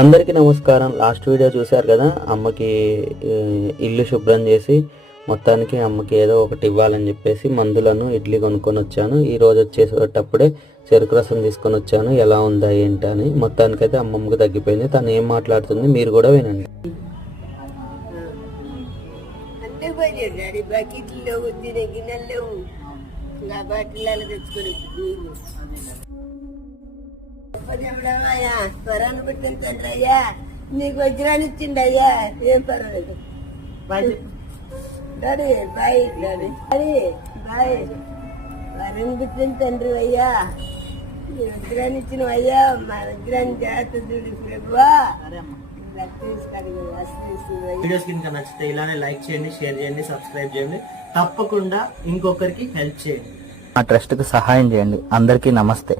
అందరికీ నమస్కారం. Last video చూశారు కదా, అమ్మకి ఇల్లు శుభ్రం చేసి మొత్తానికి అమ్మకి ఏదో ఒకటి ఇవ్వాలని చెప్పేసి మందులను ఇడ్లీ కొనుక్కొని వచ్చాను. ఈ రోజు వచ్చేటప్పుడే చెరుకు రసం తీసుకొని వచ్చాను. ఎలా ఉందా ఏంటి అని. మొత్తానికైతే అమ్మమ్మకి తగ్గిపోయింది. తను ఏం మాట్లాడుతుంది మీరు కూడా వినండి. స్వరాన్ని పెట్టిన తండ్రి అయ్యా, నీకు వజ్రాన్ని ఇచ్చిండి అయ్యా, ఏం పర్వాలేదు. Daddy boy, daddy daddy boy. వరాన్ని పెట్టిన తండ్రి అయ్యా, నీ వజ్రాన్ని ఇచ్చిన అయ్యా, మా వజ్రాన్ని జాగ్రత్త చూడు ప్రభువా. వీడియోస్ కింద నచ్చితే ఇలానే లైక్ చేయండి, షేర్ చేయండి, సబ్స్క్రైబ్ చేయండి. తప్పకుండా ఇంకొకరికి హెల్ప్ చేయండి. ఆ ట్రస్ట్ కి సహాయం చేయండి. అందరికీ నమస్తే.